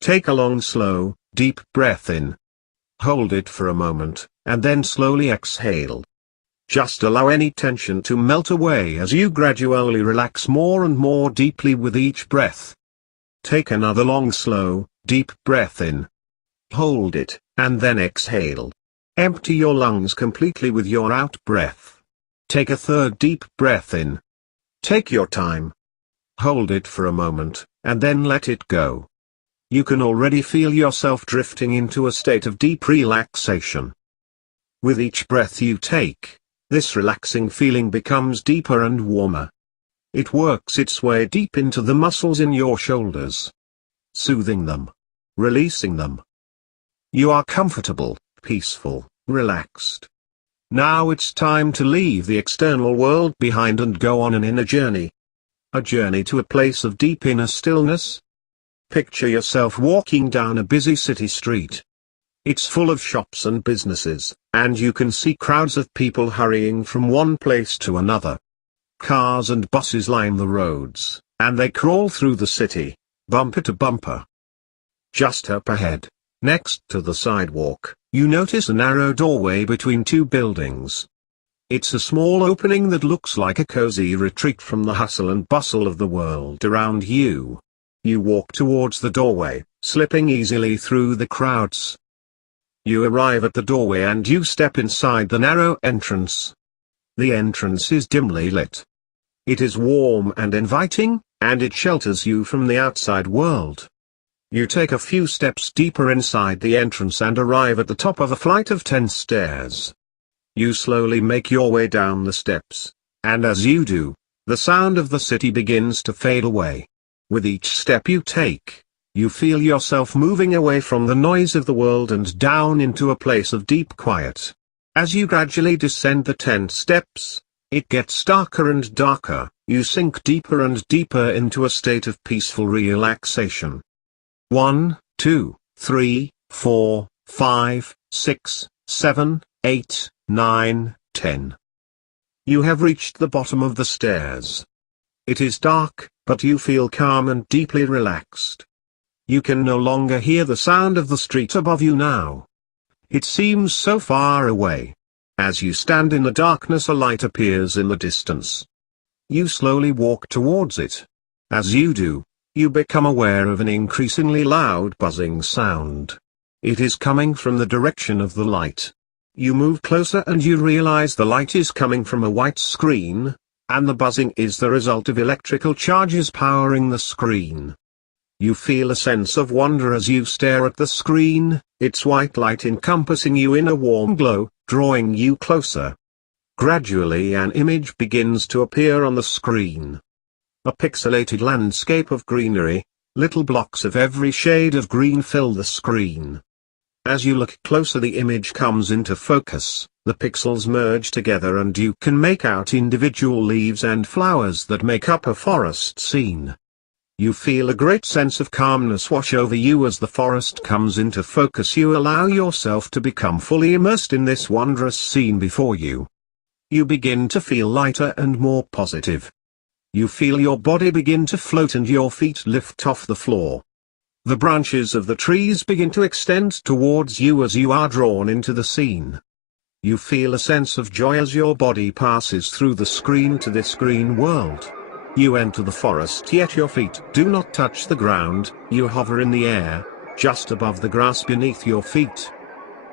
Take a long slow, deep breath in. Hold it for a moment, and then slowly exhale. Just allow any tension to melt away as you gradually relax more and more deeply with each breath. Take another long slow, deep breath in. Hold it, and then exhale. Empty your lungs completely with your out breath. Take a third deep breath in. Take your time. Hold it for a moment, and then let it go. You can already feel yourself drifting into a state of deep relaxation. With each breath you take, this relaxing feeling becomes deeper and warmer. It works its way deep into the muscles in your shoulders, soothing them, releasing them. You are comfortable, peaceful, relaxed. Now it's time to leave the external world behind and go on an inner journey. A journey to a place of deep inner stillness. Picture yourself walking down a busy city street. It's full of shops and businesses, and you can see crowds of people hurrying from one place to another. Cars and buses line the roads, and they crawl through the city, bumper to bumper. Just up ahead, next to the sidewalk, you notice a narrow doorway between two buildings. It's a small opening that looks like a cozy retreat from the hustle and bustle of the world around you. You walk towards the doorway, slipping easily through the crowds. You arrive at the doorway and you step inside the narrow entrance. The entrance is dimly lit. It is warm and inviting, and it shelters you from the outside world. You take a few steps deeper inside the entrance and arrive at the top of a flight of 10 stairs. You slowly make your way down the steps, and as you do, the sound of the city begins to fade away. With each step you take, you feel yourself moving away from the noise of the world and down into a place of deep quiet. As you gradually descend the 10 steps, it gets darker and darker, you sink deeper and deeper into a state of peaceful relaxation. 1, 2, 3, 4, 5, 6, 7, 8, 9, 10. You have reached the bottom of the stairs. It is dark, but you feel calm and deeply relaxed. You can no longer hear the sound of the street above you now. It seems so far away. As you stand in the darkness, a light appears in the distance. You slowly walk towards it. As you do, you become aware of an increasingly loud buzzing sound. It is coming from the direction of the light. You move closer and you realize the light is coming from a white screen, and the buzzing is the result of electrical charges powering the screen. You feel a sense of wonder as you stare at the screen, its white light encompassing you in a warm glow, drawing you closer. Gradually an image begins to appear on the screen. A pixelated landscape of greenery, little blocks of every shade of green fill the screen. As you look closer, the image comes into focus, the pixels merge together and you can make out individual leaves and flowers that make up a forest scene. You feel a great sense of calmness wash over you as the forest comes into focus. You allow yourself to become fully immersed in this wondrous scene before you. You begin to feel lighter and more positive. You feel your body begin to float and your feet lift off the floor. The branches of the trees begin to extend towards you as you are drawn into the scene. You feel a sense of joy as your body passes through the screen to this green world. You enter the forest, yet your feet do not touch the ground. You hover in the air, just above the grass beneath your feet.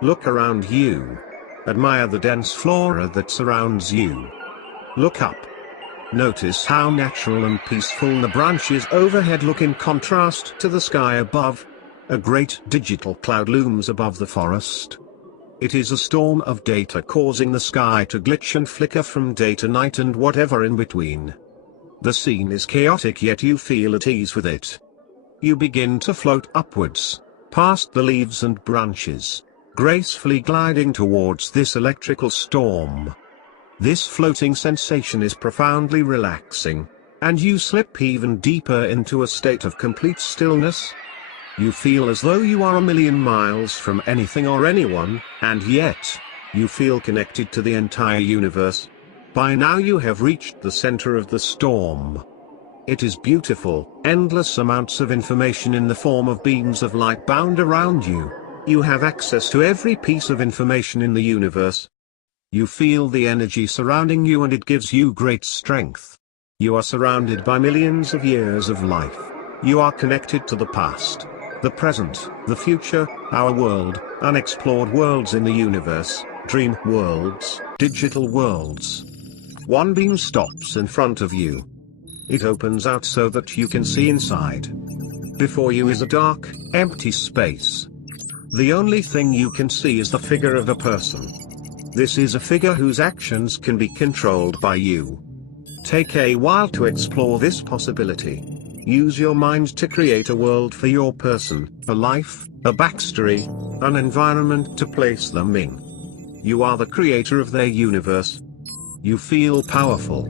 Look around you. Admire the dense flora that surrounds you. Look up. Notice how natural and peaceful the branches overhead look in contrast to the sky above. A great digital cloud looms above the forest. It is a storm of data causing the sky to glitch and flicker from day to night and whatever in between. The scene is chaotic, yet you feel at ease with it. You begin to float upwards, past the leaves and branches, gracefully gliding towards this electrical storm. This floating sensation is profoundly relaxing, and you slip even deeper into a state of complete stillness. You feel as though you are a million miles from anything or anyone, and yet, you feel connected to the entire universe. By now you have reached the center of the storm. It is beautiful, endless amounts of information in the form of beams of light bound around you. You have access to every piece of information in the universe. You feel the energy surrounding you and it gives you great strength. You are surrounded by millions of years of life. You are connected to the past, the present, the future, our world, unexplored worlds in the universe, dream worlds, digital worlds. One beam stops in front of you. It opens out so that you can see inside. Before you is a dark, empty space. The only thing you can see is the figure of a person. This is a figure whose actions can be controlled by you. Take a while to explore this possibility. Use your mind to create a world for your person, a life, a backstory, an environment to place them in. You are the creator of their universe. You feel powerful.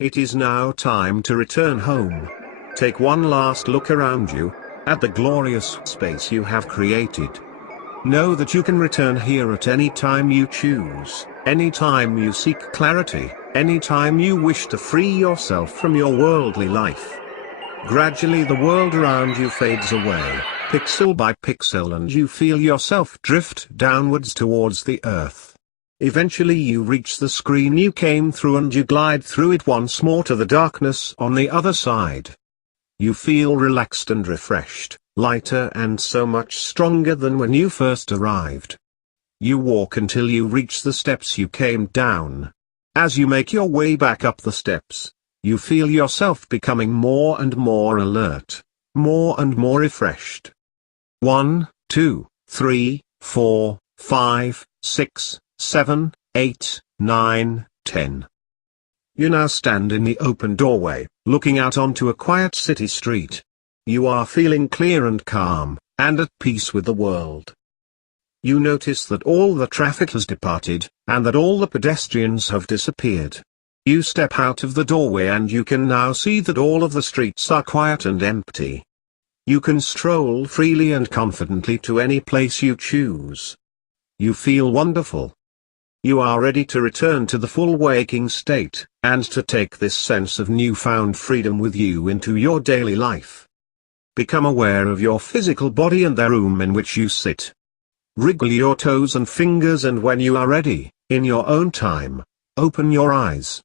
It is now time to return home. Take one last look around you, at the glorious space you have created. Know that you can return here at any time you choose, any time you seek clarity, any time you wish to free yourself from your worldly life. Gradually the world around you fades away, pixel by pixel, and you feel yourself drift downwards towards the earth. Eventually you reach the screen you came through and you glide through it once more to the darkness on the other side. You feel relaxed and refreshed, lighter and so much stronger than when you first arrived. You walk until you reach the steps you came down. As you make your way back up the steps, you feel yourself becoming more and more alert, more and more refreshed. 1, 2, 3, 4, 5, 6, 7, 8, 9, 10. You now stand in the open doorway, looking out onto a quiet city street. You are feeling clear and calm, and at peace with the world. You notice that all the traffic has departed, and that all the pedestrians have disappeared. You step out of the doorway and you can now see that all of the streets are quiet and empty. You can stroll freely and confidently to any place you choose. You feel wonderful. You are ready to return to the full waking state, and to take this sense of newfound freedom with you into your daily life. Become aware of your physical body and the room in which you sit. Wriggle your toes and fingers, and when you are ready, in your own time, open your eyes.